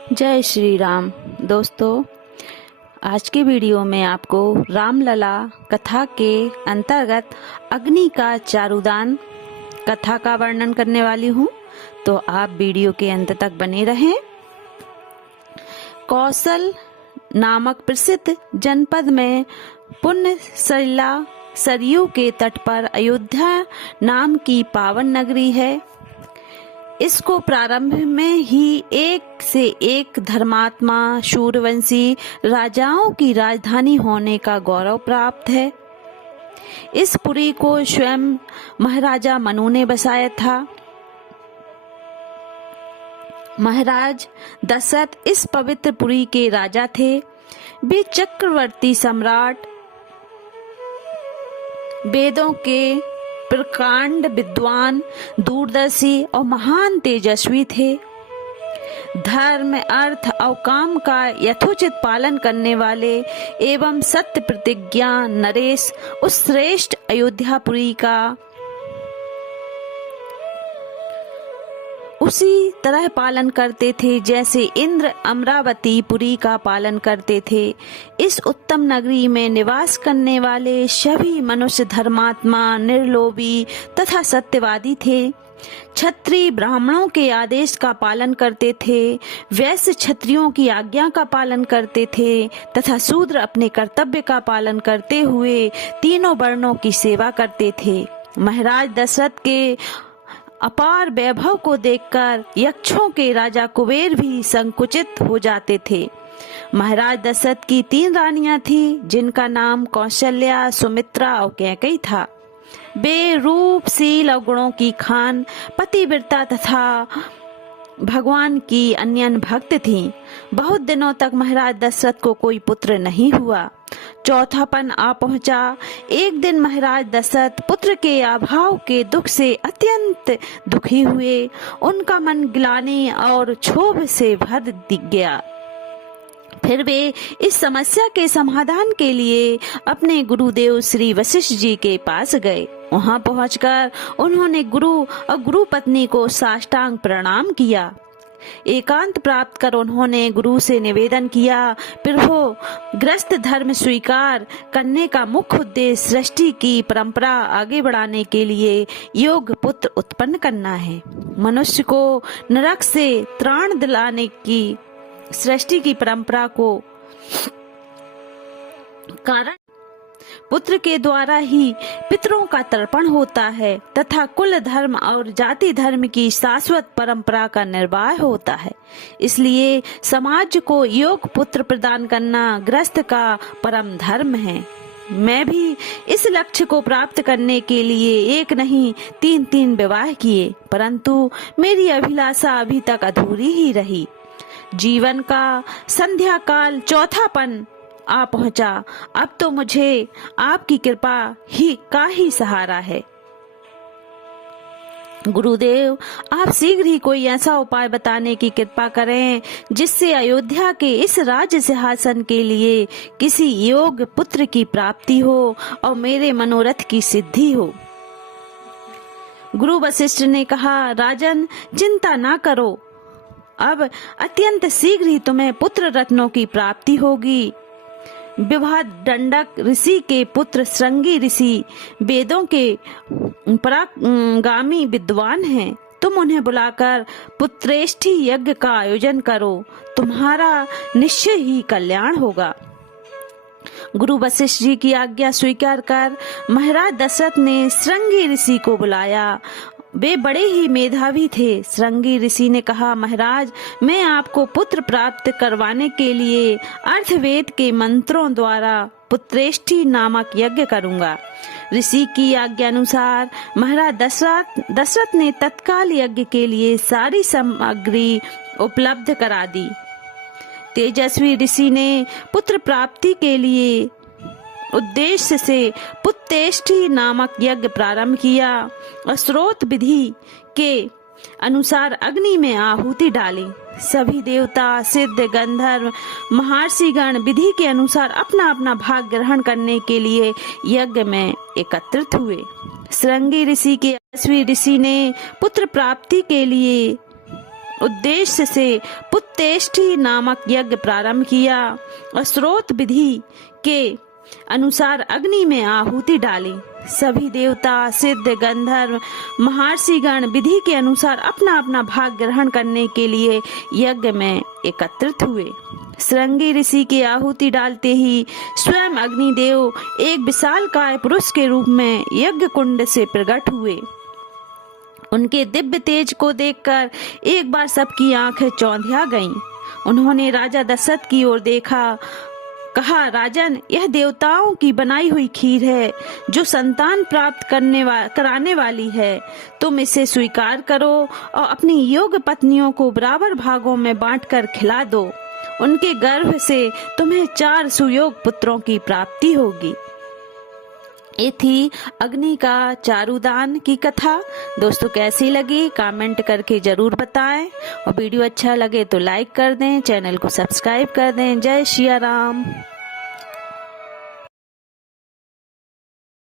जय श्री राम। दोस्तों, आज के वीडियो में आपको रामलला कथा के अंतर्गत अग्नि का चारुदान कथा का वर्णन करने वाली हूँ, तो आप वीडियो के अंत तक बने रहें। कौशल नामक प्रसिद्ध जनपद में पुण्य सलिला सरयू के तट पर अयोध्या नाम की पावन नगरी है। इसको प्रारंभ में ही एक से एक धर्मात्मा शूरवंशी राजाओं की राजधानी होने का गौरव प्राप्त है। इस पुरी को स्वयं महाराजा मनु ने बसाया था। महाराज दशरथ इस पवित्र पुरी के राजा थे। वे चक्रवर्ती सम्राट, वेदों के प्रकांड विद्वान, दूरदर्शी और महान तेजस्वी थे। धर्म, अर्थ और काम का यथोचित पालन करने वाले एवं सत्य प्रतिज्ञा नरेश उस श्रेष्ठ अयोध्यापुरी का उसी तरह पालन करते थे जैसे इंद्र अमरावतीपुरी का पालन करते थे। इस उत्तम नगरी में निवास करने वाले सभी मनुष्य धर्मात्मा, निर्लोभी तथा सत्यवादी थे। क्षत्रिय ब्राह्मणों के आदेश का पालन करते थे, वैश्य क्षत्रियों की आज्ञा का पालन करते थे तथा शूद्र अपने कर्तव्य का पालन करते हुए तीनों वर्णों की सेवा करते थे। महाराज दशरथ के अपार वैभव को देखकर यक्षों के राजा कुबेर भी संकुचित हो जाते थे। महाराज दशरथ की 3 रानियां थीं, जिनका नाम कौशल्या, सुमित्रा और कैकेयी था। वे रूप, शील और गुणों की खान, पतिव्रता तथा भगवान की अन्यन भक्त थीं। बहुत दिनों तक महाराज दशरथ को कोई पुत्र नहीं हुआ। चौथापन आ पहुंचा। एक दिन महाराज दशरथ पुत्र के अभाव के दुख से अत्यंत दुखी हुए। उनका मन ग्लानि और क्षोभ से भर गया। फिर वे इस समस्या के समाधान के लिए अपने गुरुदेव श्री वशिष्ठ जी के पास गए। वहां पहुंचकर उन्होंने गुरु और गुरु पत्नी को साष्टांग प्रणाम किया। एकांत प्राप्त कर उन्होंने गुरु से निवेदन किया, प्रभु, गृहस्थ धर्म स्वीकार करने का मुख्य उद्देश्य सृष्टि की परंपरा आगे बढ़ाने के लिए योग्य पुत्र उत्पन्न करना है। मनुष्य को नरक से त्राण दिलाने की सृष्टि की परंपरा को कारण पुत्र के द्वारा ही पितरों का तर्पण होता है तथा कुल धर्म और जाति धर्म की शाश्वत परंपरा का निर्वाह होता है। इसलिए समाज को योग्य पुत्र प्रदान करना गृहस्थ का परम धर्म है। मैं भी इस लक्ष्य को प्राप्त करने के लिए एक नहीं 3 विवाह किए, परंतु मेरी अभिलाषा अभी तक अधूरी ही रही। जीवन का संध्या काल चौथापन आ पहुंचा। अब तो मुझे आपकी कृपा ही सहारा है। गुरुदेव, आप शीघ्र ही कोई ऐसा उपाय बताने की कृपा करें जिससे अयोध्या के इस राज्य सिंहासन के लिए किसी योग्य पुत्र की प्राप्ति हो और मेरे मनोरथ की सिद्धि हो। गुरु वशिष्ठ ने कहा, राजन, चिंता ना करो। अब अत्यंत शीघ्र ही तुम्हें पुत्र रत्नों की प्राप्ति होगी। विवाह दंडक ऋषि के पुत्र श्रृंगी ऋषि वेदों के परागामी विद्वान हैं। तुम उन्हें बुलाकर पुत्रेष्ठी यज्ञ का आयोजन करो, तुम्हारा निश्चय ही कल्याण होगा। गुरु वशिष्ठ जी की आज्ञा स्वीकार कर महाराज दशरथ ने श्रृंगी ऋषि को बुलाया। वे बड़े ही मेधावी थे। श्रृंगी ऋषि ने कहा, महाराज, मैं आपको पुत्र प्राप्त करवाने के लिए अर्थवेद के मंत्रों द्वारा पुत्रेष्ठी नामक यज्ञ करूंगा। ऋषि की आज्ञा अनुसार महाराज दशरथ ने तत्काल यज्ञ के लिए सारी सामग्री उपलब्ध करा दी। तेजस्वी ऋषि ने पुत्र प्राप्ति के लिए उद्देश्य से पुत्रेष्ठी नामक यज्ञ प्रारंभ किया और स्रोत विधि के अनुसार अग्नि में आहुति डाली। सभी देवता, सिद्ध, गंधर्व, महर्षिगण विधि के अनुसार अपना अपना भाग ग्रहण करने के लिए यज्ञ में एकत्रित हुए। श्रृंगी ऋषि के 10वें ऋषि ने पुत्र प्राप्ति के लिए उद्देश्य से पुत्तेष्टि नामक यज्ञ प्रारंभ किया और स्रोत विधि के अनुसार अग्नि में आहुति डाली। सभी देवता, सिद्ध, गंधर्व, महर्षिगण विधि के अनुसार अपना अपना भाग ग्रहण करने के लिए यज्ञ में एकत्रित हुए। श्रृंगी ऋषि की आहुति डालते ही स्वयं अग्निदेव एक विशालकाय पुरुष के रूप में यज्ञ कुंड से प्रकट हुए। उनके दिव्य तेज को देखकर एक बार सबकी आंखें चौंधिया गईं। उन्होंने राजा दशरथ की ओर देखा, कहा, राजन, यह देवताओं की बनाई हुई खीर है जो संतान प्राप्त कराने वाली है। तुम इसे स्वीकार करो और अपनी योग्य पत्नियों को बराबर भागों में बांटकर खिला दो। उनके गर्भ से तुम्हें 4 सुयोग पुत्रों की प्राप्ति होगी। ये थी अग्नि का चारुदान की कथा। दोस्तों, कैसी लगी कमेंट करके जरूर बताएं और वीडियो अच्छा लगे तो लाइक कर दें, चैनल को सब्सक्राइब कर दें। जय सिया राम।